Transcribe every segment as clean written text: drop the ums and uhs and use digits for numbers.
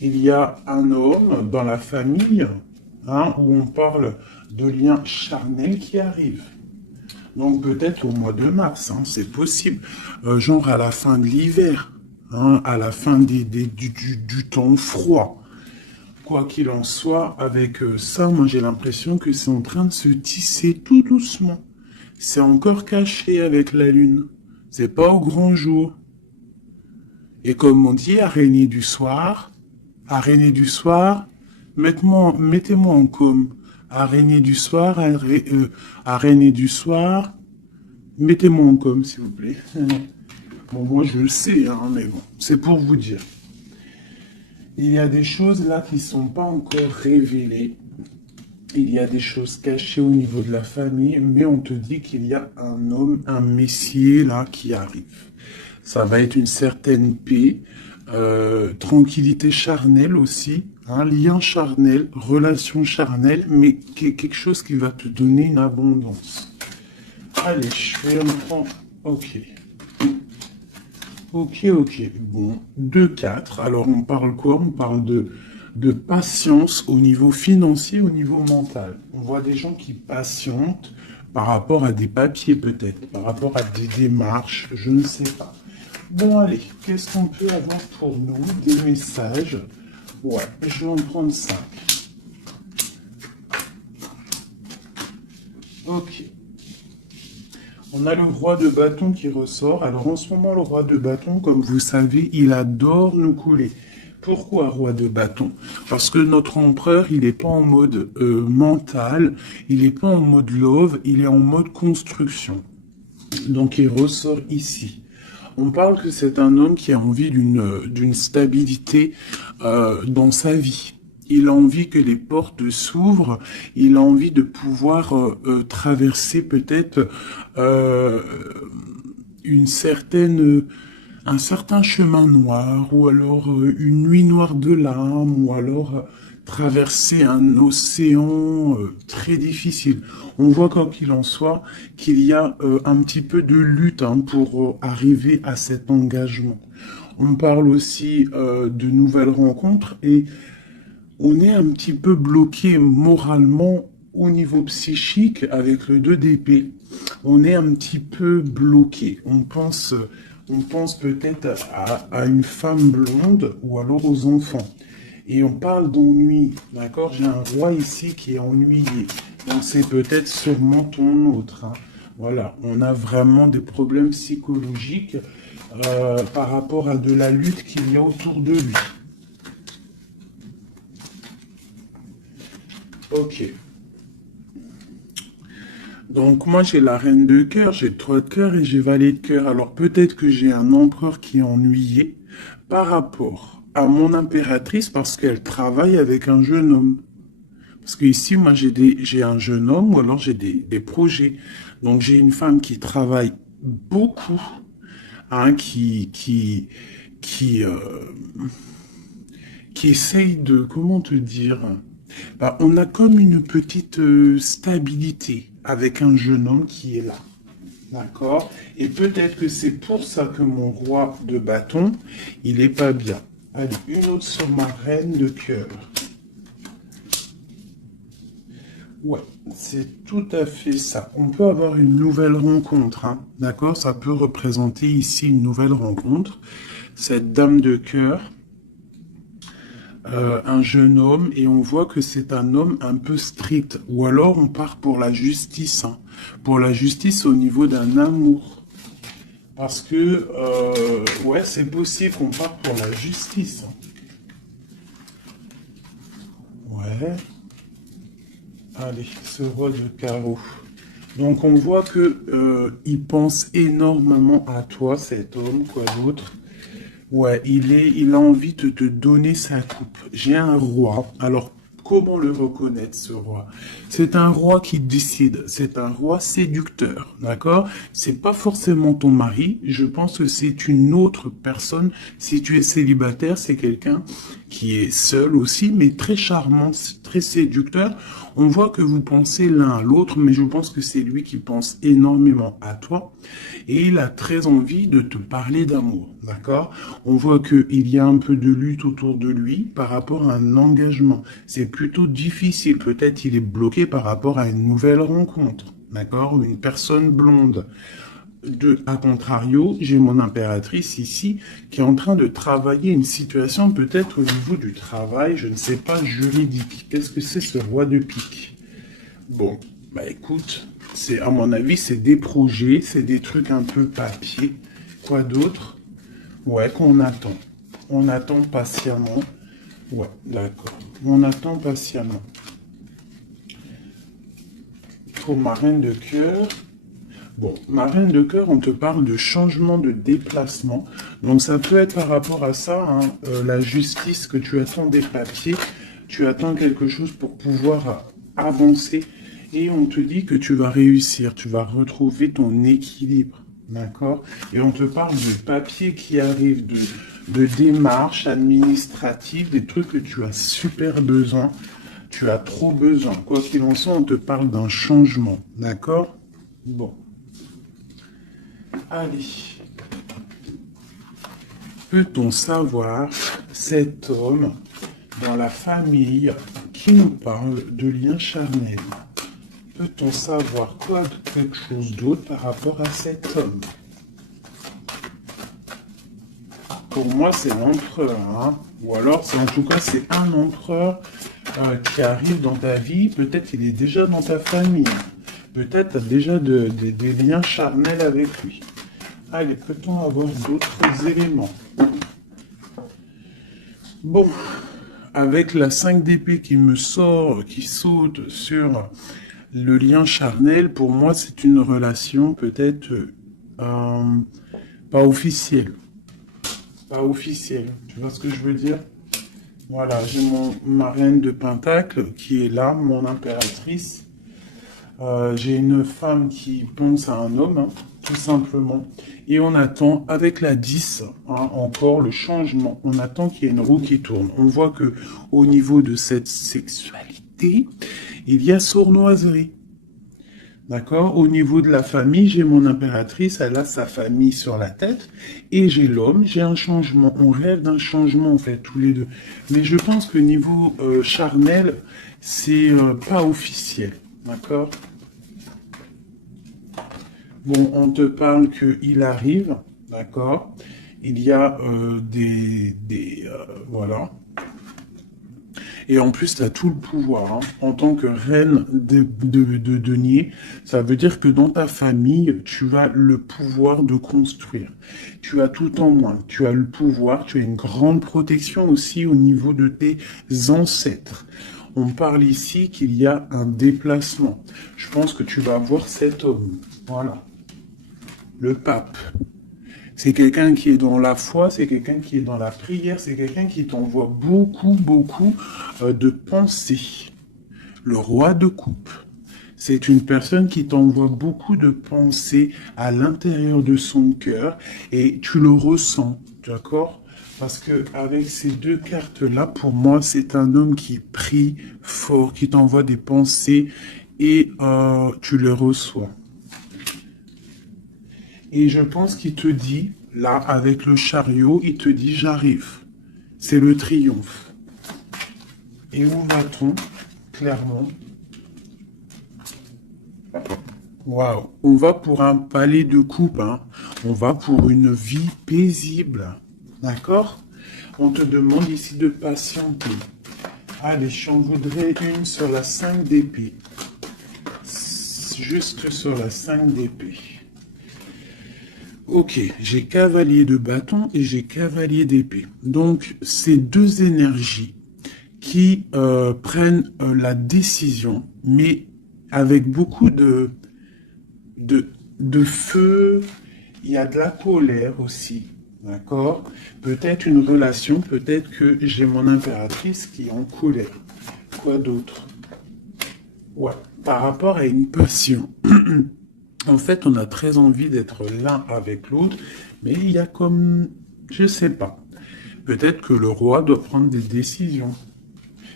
il y a un homme dans la famille, hein, où on parle de liens charnels qui arrivent. Donc peut-être au mois de mars, hein, c'est possible. Genre à la fin de l'hiver, hein, à la fin du temps froid. Quoi qu'il en soit, avec ça, moi j'ai l'impression que c'est en train de se tisser tout doucement. C'est encore caché avec la lune. C'est pas au grand jour. Et comme on dit, araignée du soir, mettez-moi en com. Araignée du soir, mettez-moi en com, s'il vous plaît. Bon, moi je le sais, hein, mais bon, c'est pour vous dire. Il y a des choses là qui ne sont pas encore révélées. Il y a des choses cachées au niveau de la famille, mais on te dit qu'il y a un homme, un messier là qui arrive. Ça va être une certaine paix, tranquillité charnelle aussi, un lien charnel, relation charnelle, mais quelque chose qui va te donner une abondance. Allez, je vais me prendre... Ok. Ok. Bon, 2-4. Alors, on parle quoi? On parle de patience au niveau financier, au niveau mental. On voit des gens qui patientent par rapport à des papiers peut-être, par rapport à des démarches, je ne sais pas. Bon, allez, qu'est-ce qu'on peut avoir pour nous? Des messages. Ouais, je vais en prendre 5. Ok. On a le roi de bâton qui ressort. Alors en ce moment, le roi de bâton, comme vous savez, il adore nous couler. Pourquoi roi de bâton? Parce que notre empereur, il n'est pas en mode mental, il n'est pas en mode love, il est en mode construction. Donc il ressort ici. On parle que c'est un homme qui a envie d'une stabilité dans sa vie. Il a envie que les portes s'ouvrent, il a envie de pouvoir traverser peut-être un certain chemin noir, ou alors une nuit noire de l'âme, ou alors traverser un océan très difficile. On voit quoi qu'il en soit qu'il y a un petit peu de lutte hein, pour arriver à cet engagement. On parle aussi de nouvelles rencontres et on est un petit peu bloqué moralement au niveau psychique avec le 2 d'épée. On est un petit peu bloqué. On pense peut-être à une femme blonde ou alors aux enfants. Et on parle d'ennui, d'accord? J'ai un roi ici qui est ennuyé. Donc c'est peut-être sûrement ton autre. Hein. Voilà, on a vraiment des problèmes psychologiques par rapport à de la lutte qu'il y a autour de lui. Ok. Donc moi j'ai la reine de cœur, j'ai le 3 de cœur et j'ai valet de cœur. Alors peut-être que j'ai un empereur qui est ennuyé par rapport à mon impératrice parce qu'elle travaille avec un jeune homme. Parce que ici moi j'ai un jeune homme ou alors j'ai des projets. Donc j'ai une femme qui travaille beaucoup, hein, qui, qui essaye de, comment te dire, bah, on a comme une petite stabilité avec un jeune homme qui est là. D'accord? Et peut-être que c'est pour ça que mon roi de bâton, il est pas bien. Allez, une autre sur ma reine de cœur. Ouais, c'est tout à fait ça. On peut avoir une nouvelle rencontre, hein, d'accord? Ça peut représenter ici une nouvelle rencontre. Cette dame de cœur, un jeune homme, et on voit que c'est un homme un peu strict. Ou alors on part pour la justice, hein, pour la justice au niveau d'un amour. Parce que, ouais, c'est possible qu'on parte pour la justice. Hein. Ouais. Allez, ce roi de carreau. Donc on voit que il pense énormément à toi, cet homme, quoi d'autre. Ouais, il a envie de te donner sa coupe. J'ai un roi. Alors, comment le reconnaître, ce roi? C'est un roi qui décide. C'est un roi séducteur, d'accord? C'est pas forcément ton mari. Je pense que c'est une autre personne. Si tu es célibataire, c'est quelqu'un qui est seul aussi, mais très charmant, très séducteur. On voit que vous pensez l'un à l'autre, mais je pense que c'est lui qui pense énormément à toi. Et il a très envie de te parler d'amour, d'accord? On voit qu'il y a un peu de lutte autour de lui par rapport à un engagement. C'est plutôt difficile. Peut-être il est bloqué par rapport à une nouvelle rencontre, d'accord? Une personne blonde. À contrario, j'ai mon impératrice ici qui est en train de travailler une situation peut-être au niveau du travail, je ne sais pas, juridique. Qu'est-ce que c'est ce roi de pique? Bon, bah écoute, à mon avis, c'est des projets, c'est des trucs un peu papier. Quoi d'autre? Ouais, qu'on attend. On attend patiemment. Ouais, d'accord. On attend patiemment. Pour ma reine de cœur... Bon, ma reine de cœur, on te parle de changement de déplacement. Donc ça peut être par rapport à ça, hein, la justice, que tu attends des papiers, tu attends quelque chose pour pouvoir avancer. Et on te dit que tu vas réussir, tu vas retrouver ton équilibre. D'accord? Et on te parle de papiers qui arrivent, de démarches administratives, des trucs que tu as super besoin. Tu as trop besoin. Quoi qu'il en soit, on te parle d'un changement. D'accord? Bon. Allez, peut-on savoir cet homme dans la famille qui nous parle de liens charnels? Peut-on savoir quelque chose d'autre par rapport à cet homme? Pour moi, c'est l'empereur, hein? Ou alors, en tout cas, c'est un empereur qui arrive dans ta vie. Peut-être il est déjà dans ta famille. Peut-être tu as déjà des liens charnels avec lui. Allez, peut-on avoir d'autres éléments? Bon, avec la 5 d'épée qui me sort, qui saute sur le lien charnel, pour moi, c'est une relation peut-être pas officielle. Pas officielle, tu vois ce que je veux dire? Voilà, j'ai ma reine de Pentacle qui est là, mon impératrice. J'ai une femme qui pense à un homme, hein, tout simplement. Et on attend, avec la 10, hein, encore le changement. On attend qu'il y ait une roue qui tourne. On voit que au niveau de cette sexualité, il y a sournoiserie. D'accord? Au niveau de la famille, j'ai mon impératrice, elle a sa famille sur la tête. Et j'ai l'homme, j'ai un changement. On rêve d'un changement, en fait, tous les deux. Mais je pense que niveau charnel, c'est pas officiel. D'accord? Bon, on te parle qu'il arrive, d'accord? Il y a voilà. Et en plus, tu as tout le pouvoir. Hein. En tant que reine de denier, ça veut dire que dans ta famille, tu as le pouvoir de construire. Tu as tout en moins. Tu as le pouvoir, tu as une grande protection aussi au niveau de tes ancêtres. On parle ici qu'il y a un déplacement. Je pense que tu vas voir cet homme. Voilà. Le pape. C'est quelqu'un qui est dans la foi, c'est quelqu'un qui est dans la prière, c'est quelqu'un qui t'envoie beaucoup de pensées. Le roi de coupe. C'est une personne qui t'envoie beaucoup de pensées à l'intérieur de son cœur et tu le ressens, d'accord? Parce que avec ces deux cartes-là, pour moi, c'est un homme qui prie fort, qui t'envoie des pensées et tu les reçois. Et je pense qu'il te dit, là, avec le chariot, il te dit, j'arrive. C'est le triomphe. Et où va-t-on? Clairement. Waouh. On va pour un palais de coupe, hein. On va pour une vie paisible. D'accord? On te demande ici de patienter. Allez, j'en voudrais une sur la 5 d'épée. Juste sur la 5 d'épée. Ok, j'ai cavalier de bâton et j'ai cavalier d'épée. Donc, c'est deux énergies qui prennent la décision, mais avec beaucoup de feu. Il y a de la colère aussi, d'accord? Peut-être une relation, peut-être que j'ai mon impératrice qui est en colère. Quoi d'autre? Ouais, par rapport à une passion. En fait, on a très envie d'être l'un avec l'autre, mais il y a comme, je sais pas, peut-être que le roi doit prendre des décisions.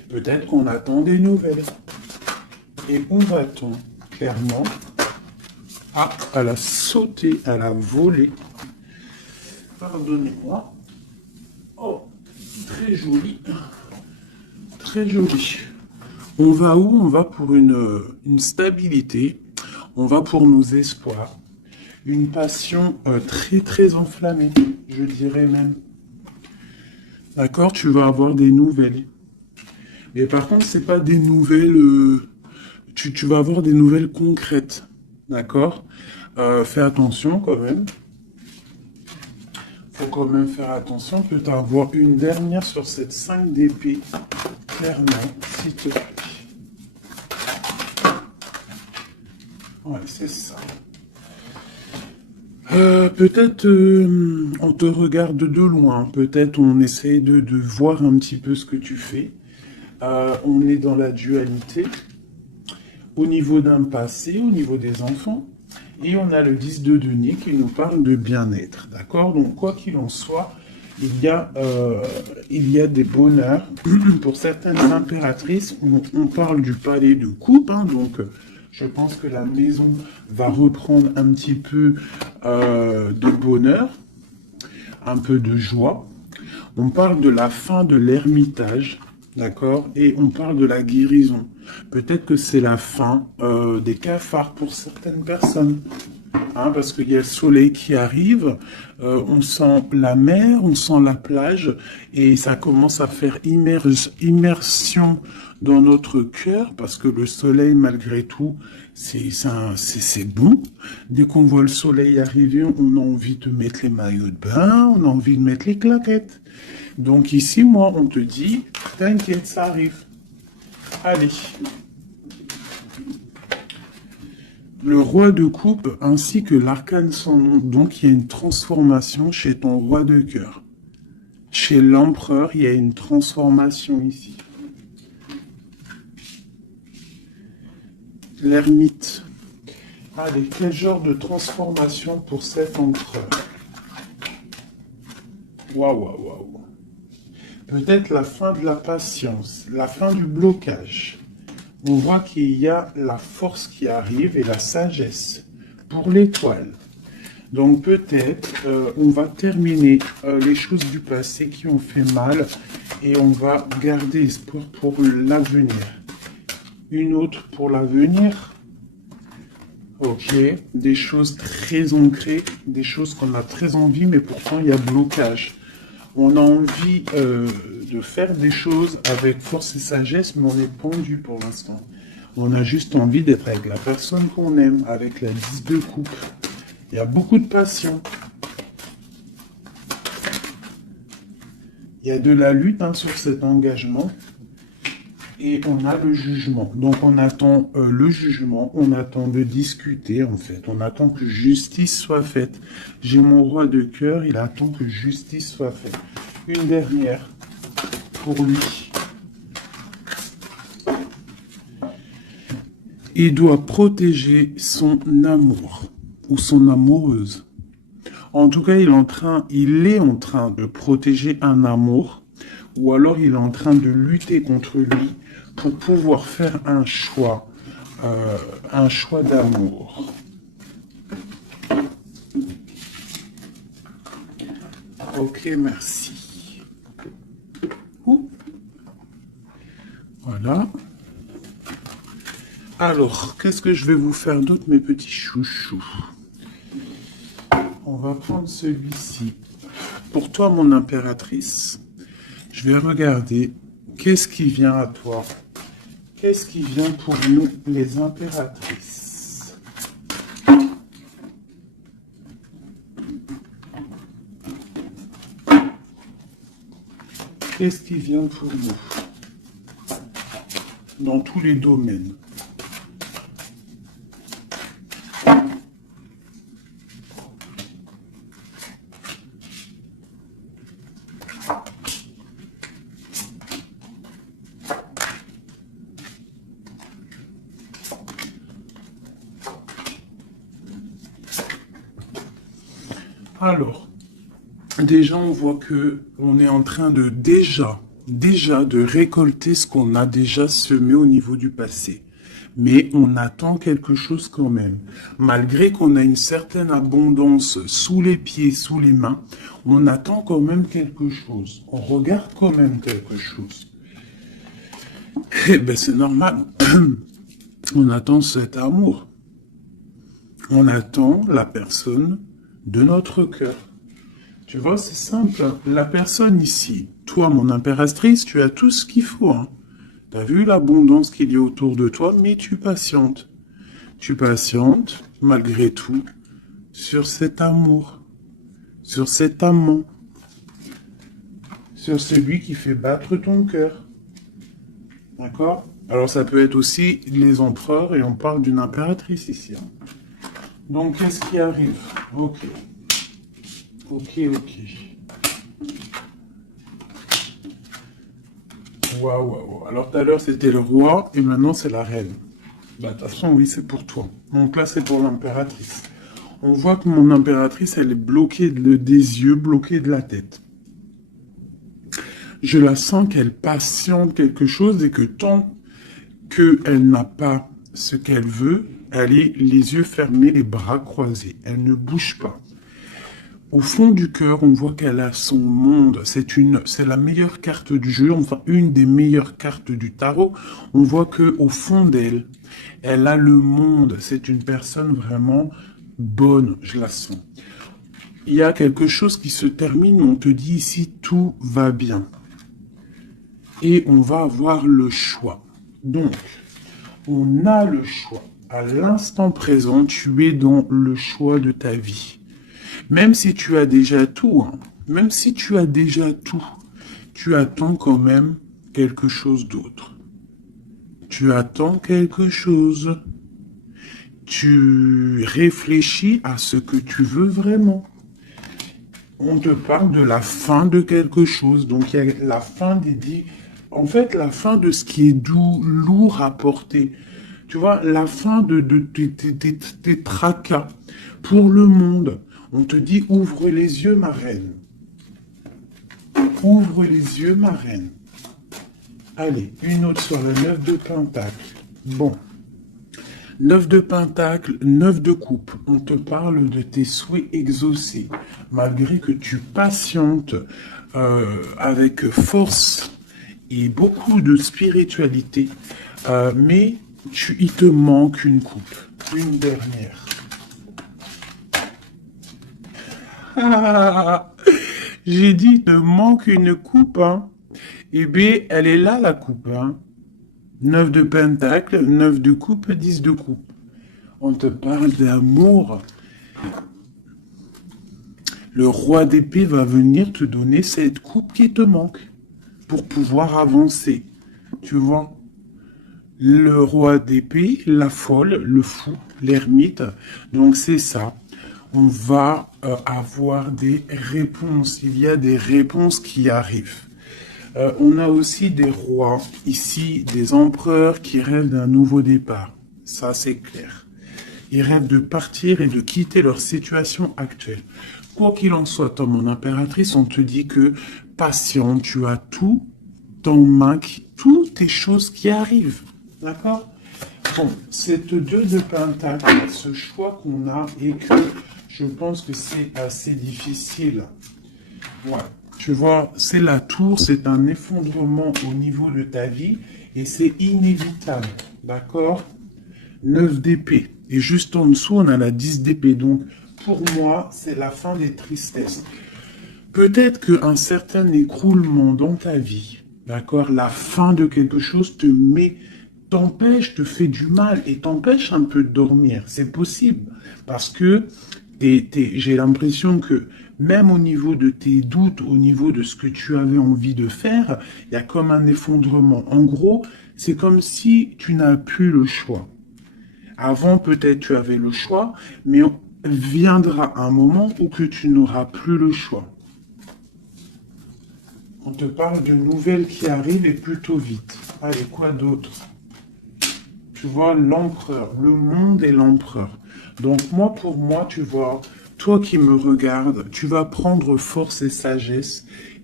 Peut-être qu'on attend des nouvelles. Et où va-t-on? Clairement. Ah, elle a sauté, elle a volé. Pardonnez-moi. Oh, très joli. Très joli. On va où? On va pour une stabilité. On va pour nos espoirs. Une passion très très enflammée, je dirais même. D'accord? Tu vas avoir des nouvelles. Mais par contre, c'est pas des nouvelles. Tu vas avoir des nouvelles concrètes. D'accord? Fais attention quand même. Faut quand même faire attention. Peut avoir une dernière sur cette 5 d'épée. Clairement, s'il te plaît. Ouais, c'est ça. Peut-être on te regarde de loin. Peut-être on essaie de voir un petit peu ce que tu fais. On est dans la dualité. Au niveau d'un passé, au niveau des enfants. Et on a le 10 de denier qui nous parle de bien-être. D'accord? Donc, quoi qu'il en soit, il y a des bonheurs. Pour certaines impératrices, on parle du palais de coupe. Hein, donc, je pense que la maison va reprendre un petit peu de bonheur, un peu de joie. On parle de la fin de l'ermitage. D'accord? Et on parle de la guérison. Peut-être que c'est la fin des cafards pour certaines personnes. Hein, parce qu'il y a le soleil qui arrive, on sent la mer, on sent la plage, et ça commence à faire immersion dans notre cœur, parce que le soleil, malgré tout, c'est bon. Dès qu'on voit le soleil arriver, on a envie de mettre les maillots de bain, on a envie de mettre les claquettes. Donc ici, moi, on te dit, t'inquiète, ça arrive. Allez. Le roi de coupe ainsi que l'arcane sans nom. Donc il y a une transformation chez ton roi de cœur. Chez l'empereur, il y a une transformation ici. L'ermite. Allez, quel genre de transformation pour cet empereur? Waouh, waouh, waouh. Peut-être la fin de la patience, la fin du blocage. On voit qu'il y a la force qui arrive et la sagesse pour l'étoile. Donc peut-être on va terminer les choses du passé qui ont fait mal et on va garder espoir pour l'avenir. Une autre pour l'avenir. Ok, des choses très ancrées, des choses qu'on a très envie, mais pourtant il y a blocage. On a envie de faire des choses avec force et sagesse, mais on est pendu pour l'instant. On a juste envie d'être avec la personne qu'on aime, avec la 10 de coupe. Il y a beaucoup de passion. Il y a de la lutte sur cet engagement. Et on a le jugement. Donc on attend le jugement, on attend de discuter en fait. On attend que justice soit faite. J'ai mon roi de cœur, il attend que justice soit faite. Une dernière pour lui. Il doit protéger son amour ou son amoureuse. En tout cas, il est en train de protéger un amour ou alors il est en train de lutter contre lui pour pouvoir faire un choix d'amour. Ok, merci. Ouh. Voilà. Alors, qu'est-ce que je vais vous faire d'autre, mes petits chouchous? On va prendre celui-ci. Pour toi, mon impératrice, je vais regarder qu'est-ce qui vient à toi. Qu'est-ce qui vient pour nous, les impératrices? Qu'est-ce qui vient pour nous? Dans tous les domaines. Alors, déjà, on voit que on est en train de déjà déjà de récolter ce qu'on a déjà semé au niveau du passé. Mais on attend quelque chose quand même. Malgré qu'on a une certaine abondance sous les pieds, sous les mains, on attend quand même quelque chose. On regarde quand même quelque chose. Eh ben c'est normal. On attend cet amour. On attend la personne de notre cœur. Tu vois, c'est simple. La personne ici, toi, mon impératrice, tu as tout ce qu'il faut. Hein. Tu as vu l'abondance qu'il y a autour de toi, mais tu patientes. Tu patientes, malgré tout, sur cet amour, sur cet amant, sur celui qui fait battre ton cœur. D'accord? Alors, ça peut être aussi les empereurs, et on parle d'une impératrice ici. Hein. Donc, qu'est-ce qui arrive? Ok. Ok. Waouh. Alors, tout à l'heure, c'était le roi, et maintenant, c'est la reine. Bah, de toute façon, oui, c'est pour toi. Donc là, c'est pour l'impératrice. On voit que mon impératrice, elle est bloquée des yeux, bloquée de la tête. Je la sens qu'elle patiente quelque chose et que tant qu'elle n'a pas ce qu'elle veut, elle est les yeux fermés, les bras croisés. Elle ne bouge pas. Au fond du cœur, on voit qu'elle a son monde. C'est la meilleure carte du jeu, enfin une des meilleures cartes du tarot. On voit que au fond d'elle, elle a le monde. C'est une personne vraiment bonne, je la sens. Il y a quelque chose qui se termine, on te dit ici tout va bien. Et on va avoir le choix. Donc, on a le choix. À l'instant présent, tu es dans le choix de ta vie. Même si tu as déjà tout, hein, même si tu as déjà tout, tu attends quand même quelque chose d'autre. Tu attends quelque chose. Tu réfléchis à ce que tu veux vraiment. On te parle de la fin de quelque chose. Donc, il y a la fin en fait, la fin de ce qui est doux, lourd à porter. Tu vois, la fin de tes tracas pour le monde. On te dit, ouvre les yeux, ma reine. Ouvre les yeux, ma reine. Allez, une autre sur le 9 de Pentacle. Bon. 9 de Pentacle, 9 de coupe. On te parle de tes souhaits exaucés. Malgré que tu patientes avec force et beaucoup de spiritualité, mais il te manque une coupe. Une dernière. Ah, j'ai dit, il te manque une coupe, hein. Eh bien, elle est là, la coupe, hein. 9 de pentacle, 9 de coupe, 10 de coupe. On te parle d'amour. Le roi d'épée va venir te donner cette coupe qui te manque pour pouvoir avancer. Tu vois? Le roi d'épée, la folle, le fou, l'ermite. Donc c'est ça. On va avoir des réponses. Il y a des réponses qui arrivent. On a aussi des rois, ici, des empereurs qui rêvent d'un nouveau départ. Ça, c'est clair. Ils rêvent de partir et de quitter leur situation actuelle. Quoi qu'il en soit, toi, mon impératrice, on te dit que patient, tu as tout en main, toutes tes choses qui arrivent. D'accord? Bon, cette 2 de pentacle, ce choix qu'on a et que je pense que c'est assez difficile. Ouais. Tu vois, c'est la tour, c'est un effondrement au niveau de ta vie et c'est inévitable. D'accord? 9 d'épée. Et juste en dessous, on a la 10 d'épée. Donc, pour moi, c'est la fin des tristesses. Peut-être qu'un certain écroulement dans ta vie, d'accord, la fin de quelque chose t'empêche, te fait du mal et t'empêche un peu de dormir. C'est possible. Parce que j'ai l'impression que même au niveau de tes doutes, au niveau de ce que tu avais envie de faire, il y a comme un effondrement. En gros, c'est comme si tu n'as plus le choix. Avant, peut-être tu avais le choix, mais viendra un moment où que tu n'auras plus le choix. On te parle de nouvelles qui arrivent et plutôt vite. Allez, quoi d'autre? Tu vois, l'empereur, le monde et l'empereur. Donc pour moi, tu vois, toi qui me regardes, tu vas prendre force et sagesse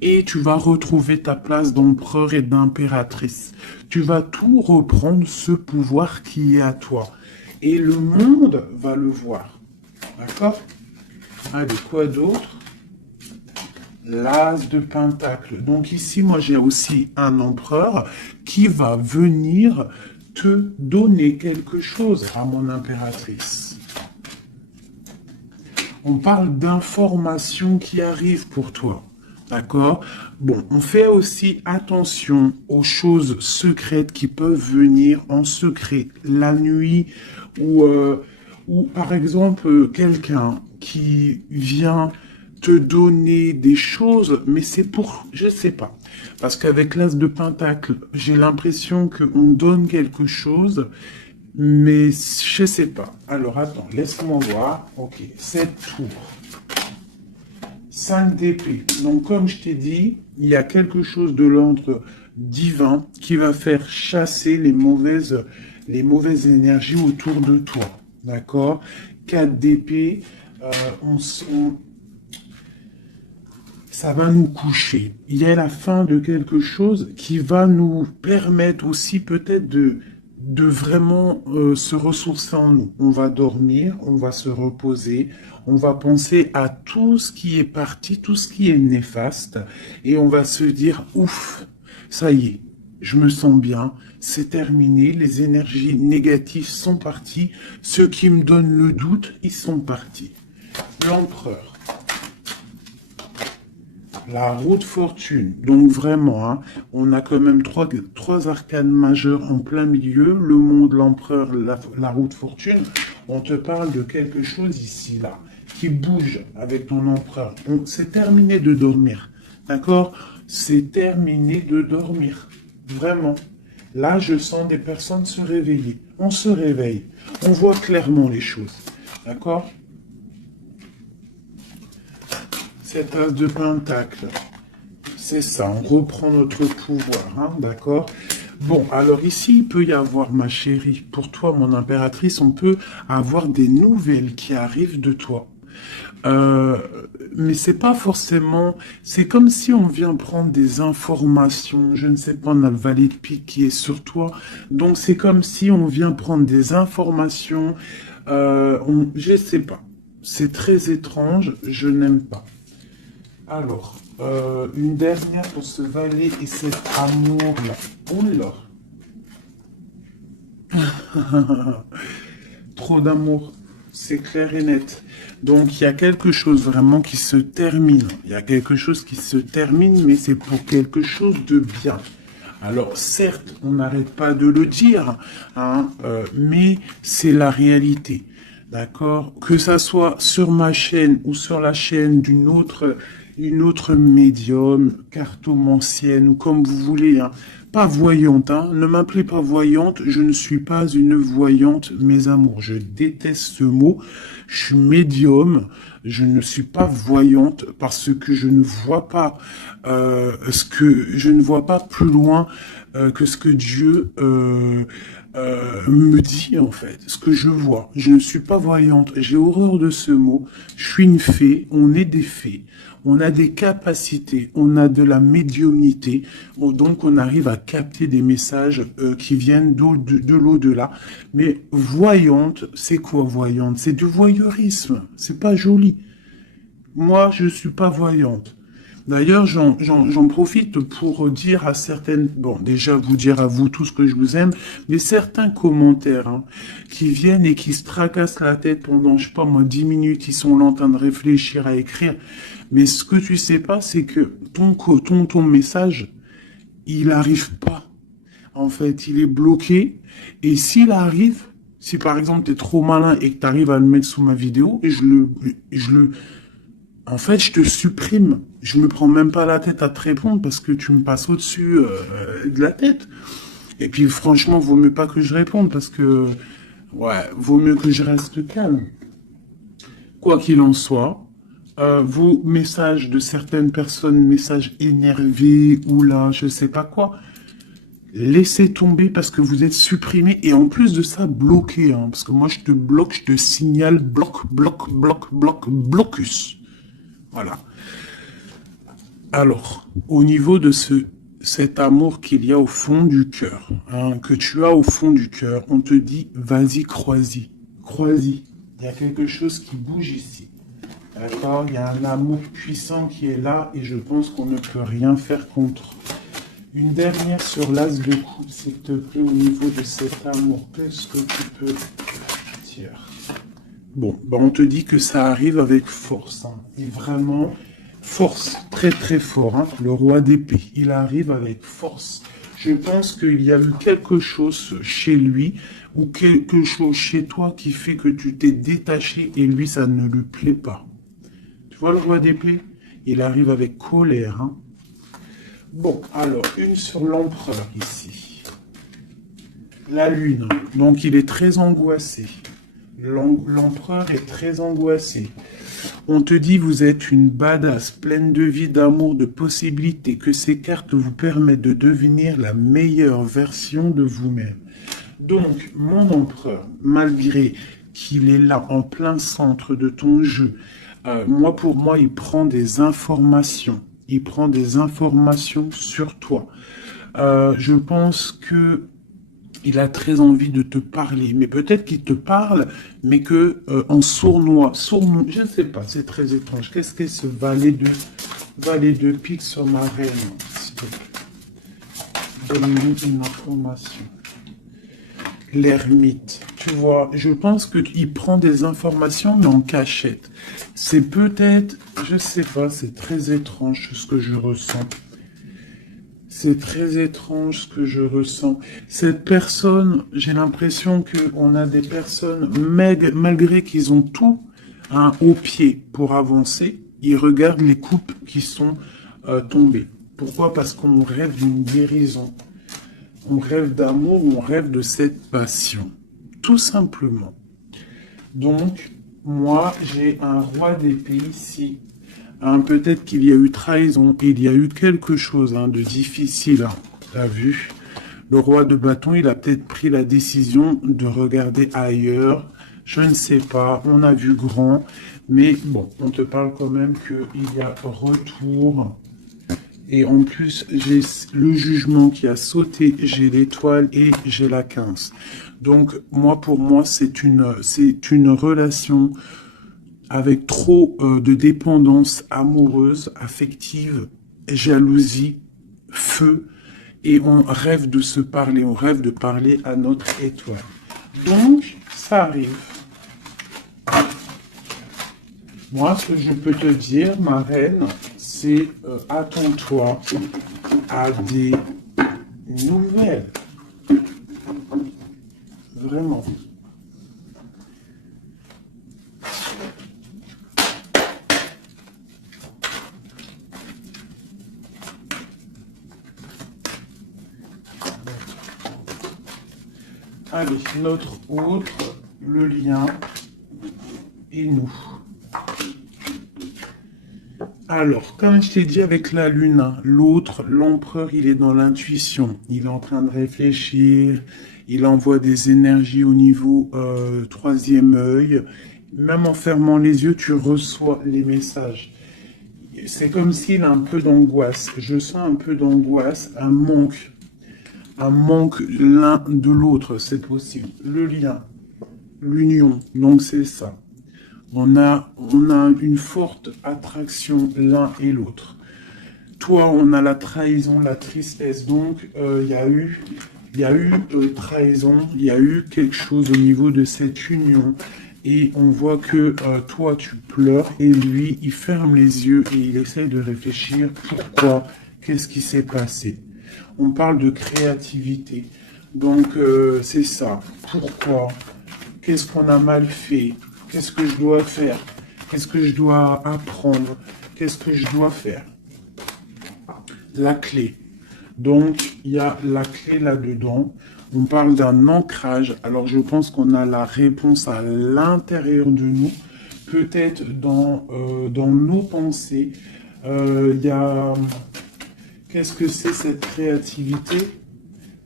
et tu vas retrouver ta place d'empereur et d'impératrice. Tu vas tout reprendre, ce pouvoir qui est à toi. Et le monde va le voir. D'accord? Allez, quoi d'autre? L'as de pentacle. Donc ici, moi, j'ai aussi un empereur qui va venir te donner quelque chose à mon impératrice. On parle d'informations qui arrivent pour toi. D'accord? Bon, on fait aussi attention aux choses secrètes qui peuvent venir en secret la nuit ou par exemple quelqu'un qui vient te donner des choses, mais c'est pour, je sais pas. Parce qu'avec l'as de pentacle, j'ai l'impression qu'on donne quelque chose, mais je sais pas. Alors attends, laisse-moi voir. Ok, 7 tours. 5 d'épée. Donc comme je t'ai dit, il y a quelque chose de l'ordre divin qui va faire chasser les mauvaises énergies autour de toi. D'accord? 4 d'épée, ça va nous coucher. Il y a la fin de quelque chose qui va nous permettre aussi peut-être de vraiment se ressourcer en nous. On va dormir, on va se reposer, on va penser à tout ce qui est parti, tout ce qui est néfaste, et on va se dire, ouf, ça y est, je me sens bien, c'est terminé, les énergies négatives sont parties, ceux qui me donnent le doute, ils sont partis. L'empereur. La roue de fortune. Donc vraiment, hein, on a quand même trois arcanes majeures en plein milieu. Le monde, l'empereur, la roue de fortune. On te parle de quelque chose ici, là, qui bouge avec ton empereur. C'est terminé de dormir. D'accord? C'est terminé de dormir. Vraiment. Là, je sens des personnes se réveiller. On se réveille. On voit clairement les choses. D'accord? Cet as de pentacle, c'est ça, on reprend notre pouvoir, hein, d'accord? Bon, alors ici, il peut y avoir, ma chérie, pour toi, mon impératrice, on peut avoir des nouvelles qui arrivent de toi. Mais c'est pas forcément, c'est comme si on vient prendre des informations, je ne sais pas, on a le valet de pique qui est sur toi, donc c'est comme si on vient prendre des informations, je sais pas, c'est très étrange, je n'aime pas. Alors, une dernière pour ce valet et cet amour-là. Oula. Trop d'amour, c'est clair et net. Donc, il y a quelque chose vraiment qui se termine. Il y a quelque chose qui se termine, mais c'est pour quelque chose de bien. Alors, certes, on n'arrête pas de le dire, hein, mais c'est la réalité. D'accord? Que ça soit sur ma chaîne ou sur la chaîne d'une autre médium, cartomancienne ou comme vous voulez, hein. Pas voyante, hein. Ne m'appelez pas voyante, je ne suis pas une voyante, mes amours. Je déteste ce mot. Je suis médium, je ne suis pas voyante parce que je ne vois pas je ne vois pas plus loin que ce que Dieu me dit en fait, ce que je vois. Je ne suis pas voyante, j'ai horreur de ce mot. Je suis une fée, on est des fées. On a des capacités, on a de la médiumnité, donc on arrive à capter des messages qui viennent de l'au-delà. Mais voyante, c'est quoi voyante? C'est du voyeurisme, c'est pas joli. Moi, je suis pas voyante. D'ailleurs, j'en profite pour dire à certaines, bon, déjà vous dire à vous tous que je vous aime, mais certains commentaires hein, qui viennent et qui se tracassent la tête pendant, je sais pas moi, 10 minutes, ils sont là en train de réfléchir à écrire. Mais ce que tu sais pas, c'est que ton message, il arrive pas. En fait, il est bloqué. Et s'il arrive, si par exemple tu es trop malin et que tu arrives à le mettre sous ma vidéo, et en fait, je te supprime. Je me prends même pas la tête à te répondre parce que tu me passes au-dessus de la tête. Et puis, franchement, vaut mieux pas que je réponde parce que, ouais, vaut mieux que je reste calme. Quoi qu'il en soit, vos messages de certaines personnes, messages énervés ou là, je sais pas quoi, laissez tomber parce que vous êtes supprimé et en plus de ça, bloqué. Hein, parce que moi, je te bloque, je te signale blocus. Voilà. Alors, au niveau de cet amour qu'il y a au fond du cœur, hein, que tu as au fond du cœur, on te dit, vas-y, crois-y. Crois-y. Il y a quelque chose qui bouge ici. D'accord? Il y a un amour puissant qui est là et je pense qu'on ne peut rien faire contre. Une dernière sur l'as de coupe, s'il te plaît, au niveau de cet amour. Qu'est-ce que tu peux dire? Bon, ben on te dit que ça arrive avec force. Hein. Et vraiment, force, très très fort. Hein. Le roi d'épée, il arrive avec force. Je pense qu'il y a eu quelque chose chez lui ou quelque chose chez toi qui fait que tu t'es détaché et lui, ça ne lui plaît pas. Tu vois le roi d'épée? Il arrive avec colère. Hein. Bon, alors, une sur l'empereur ici. La lune. Donc, il est très angoissé. L'empereur est très angoissé. On te dit, vous êtes une badass, pleine de vie, d'amour, de possibilités, que ces cartes vous permettent de devenir la meilleure version de vous-même. Donc, mon empereur, malgré qu'il est là en plein centre de ton jeu, pour moi, il prend des informations. Il prend des informations sur toi. Je pense que il a très envie de te parler, mais peut-être qu'il te parle, mais que en sournois, je ne sais pas, c'est très étrange. Qu'est-ce que ce valet de pique sur ma reine? Donne-nous une information. L'ermite, tu vois, je pense qu'il prend des informations, mais en cachette. C'est peut-être, je sais pas, c'est très étrange ce que je ressens. C'est très étrange ce que je ressens. Cette personne, j'ai l'impression qu'on a des personnes, malgré qu'ils ont tout hein, au pied pour avancer, ils regardent les coupes qui sont tombées. Pourquoi? Parce qu'on rêve d'une guérison. On rêve d'amour, on rêve de cette passion. Tout simplement. Donc, moi, j'ai un roi d'épée ici. Hein, peut-être qu'il y a eu trahison, il y a eu quelque chose hein, de difficile. Hein, t'as vu? Le roi de bâton, il a peut-être pris la décision de regarder ailleurs. Je ne sais pas, on a vu grand. Mais bon, on te parle quand même qu'il y a retour. Et en plus, j'ai le jugement qui a sauté, j'ai l'étoile et j'ai la 15. Donc, pour moi, c'est une relation avec trop de dépendance amoureuse, affective, jalousie, feu, et on rêve de se parler, on rêve de parler à notre étoile. Donc, ça arrive. Moi, ce que je peux te dire, ma reine, c'est attends-toi à des nouvelles. Vraiment. Allez, notre autre, le lien et nous. Alors, comme je t'ai dit avec la lune, l'autre, l'empereur, il est dans l'intuition. Il est en train de réfléchir, il envoie des énergies au niveau troisième œil. Même en fermant les yeux, tu reçois les messages. C'est comme s'il a un peu d'angoisse. Je sens un peu d'angoisse, un manque l'un de l'autre, c'est possible. Le lien, l'union, donc c'est ça. On a une forte attraction l'un et l'autre. Toi, on a la trahison, la tristesse. Donc, il y a eu trahison, il y a eu quelque chose au niveau de cette union. Et on voit que toi, tu pleures et lui, il ferme les yeux et il essaye de réfléchir. Pourquoi? Qu'est-ce qui s'est passé? On parle de créativité. Donc, c'est ça. Pourquoi? Qu'est-ce qu'on a mal fait? Qu'est-ce que je dois faire? Qu'est-ce que je dois apprendre? Qu'est-ce que je dois faire? La clé. Donc, il y a la clé là-dedans. On parle d'un ancrage. Alors, je pense qu'on a la réponse à l'intérieur de nous. Peut-être dans nos pensées. Il y a... Qu'est-ce que c'est cette créativité?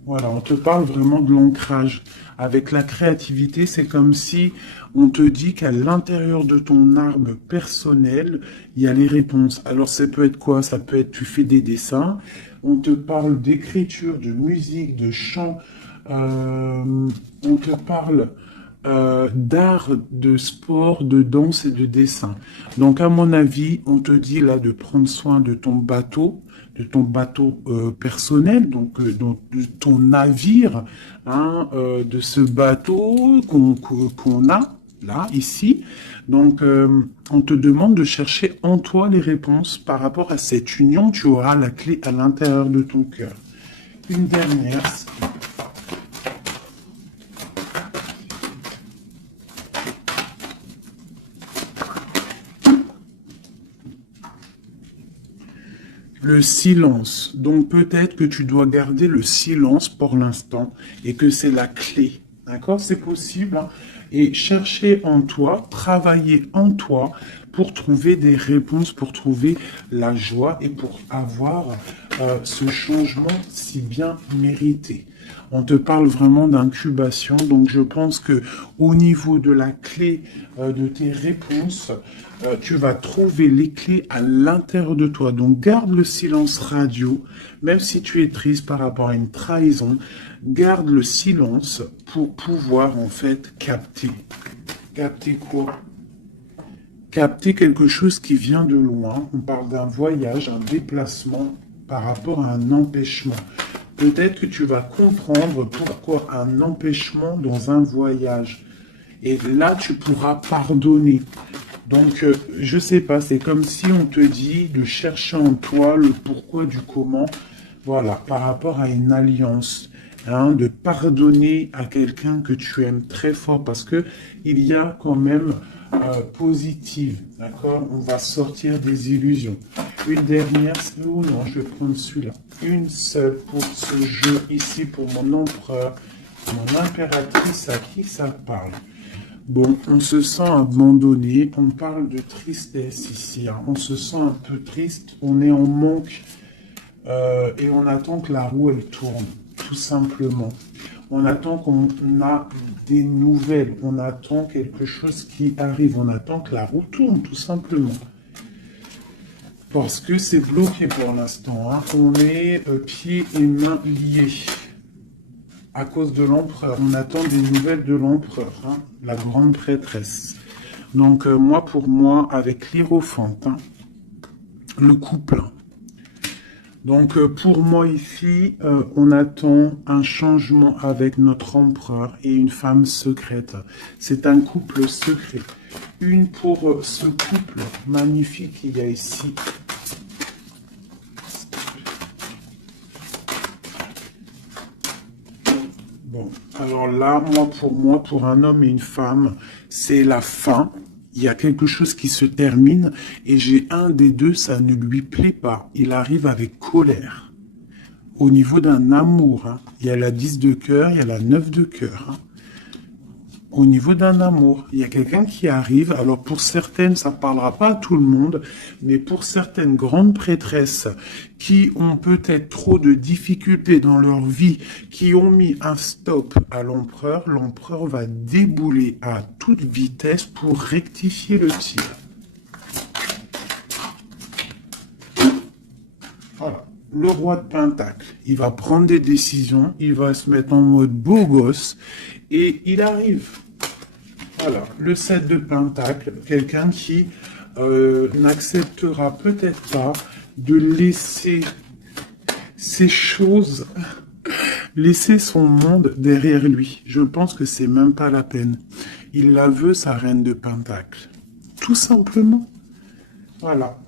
Voilà, on te parle vraiment de l'ancrage. Avec la créativité, c'est comme si on te dit qu'à l'intérieur de ton arbre personnel, il y a les réponses. Alors, ça peut être quoi? Ça peut être, tu fais des dessins, on te parle d'écriture, de musique, de chant, on te parle d'art, de sport, de danse et de dessin. Donc, à mon avis, on te dit là de prendre soin de ton bateau personnel, donc de ton navire, hein, de ce bateau qu'on a là, ici. Donc, on te demande de chercher en toi les réponses par rapport à cette union. Tu auras la clé à l'intérieur de ton cœur. Une dernière. Le silence. Donc peut-être que tu dois garder le silence pour l'instant et que c'est la clé. D'accord? C'est possible, hein. Et chercher en toi, travailler en toi pour trouver des réponses, pour trouver la joie et pour avoir ce changement si bien mérité. On te parle vraiment d'incubation, donc je pense que au niveau de la clé de tes réponses, tu vas trouver les clés à l'intérieur de toi. Donc garde le silence radio, même si tu es triste par rapport à une trahison, garde le silence pour pouvoir en fait capter. Capter quoi? Capter quelque chose qui vient de loin. On parle d'un voyage, un déplacement par rapport à un empêchement. Peut-être que tu vas comprendre pourquoi un empêchement dans un voyage. Et là, tu pourras pardonner. Donc, je sais pas, c'est comme si on te dit de chercher en toi le pourquoi du comment, voilà, par rapport à une alliance, hein, de pardonner à quelqu'un que tu aimes très fort, parce que il y a quand même positive, d'accord? On va sortir des illusions. Une dernière, ou non, je vais prendre celui-là. Une seule pour ce jeu ici, pour mon empereur, mon impératrice, à qui ça parle? Bon, on se sent abandonné, on parle de tristesse ici, hein. On se sent un peu triste, on est en manque et on attend que la roue elle tourne, tout simplement. On attend qu'on a des nouvelles, on attend quelque chose qui arrive, on attend que la roue tourne, tout simplement. Parce que c'est bloqué pour l'instant, hein. On est pieds et mains liés. À cause de l'empereur, on attend des nouvelles de l'empereur, hein, la grande prêtresse. Donc moi, pour moi, avec l'Hiérophante, hein, le couple. Donc pour moi ici, on attend un changement avec notre empereur et une femme secrète. C'est un couple secret. Une pour ce couple magnifique qu'il y a ici. Bon, alors là, moi, pour un homme et une femme, c'est la fin. Il y a quelque chose qui se termine et j'ai un des deux, ça ne lui plaît pas. Il arrive avec colère. Au niveau d'un amour, hein, il y a la 10 de cœur, il y a la 9 de cœur. Hein. Au niveau d'un amour, il y a quelqu'un qui arrive. Alors pour certaines, ça ne parlera pas à tout le monde, mais pour certaines grandes prêtresses qui ont peut-être trop de difficultés dans leur vie, qui ont mis un stop à l'empereur, l'empereur va débouler à toute vitesse pour rectifier le tir. Voilà. Le roi de Pentacle, il va prendre des décisions, il va se mettre en mode beau gosse et il arrive. Voilà, le 7 de Pentacle, quelqu'un qui n'acceptera peut-être pas de laisser ces choses, laisser son monde derrière lui. Je pense que c'est même pas la peine. Il la veut, sa reine de Pentacle. Tout simplement. Voilà.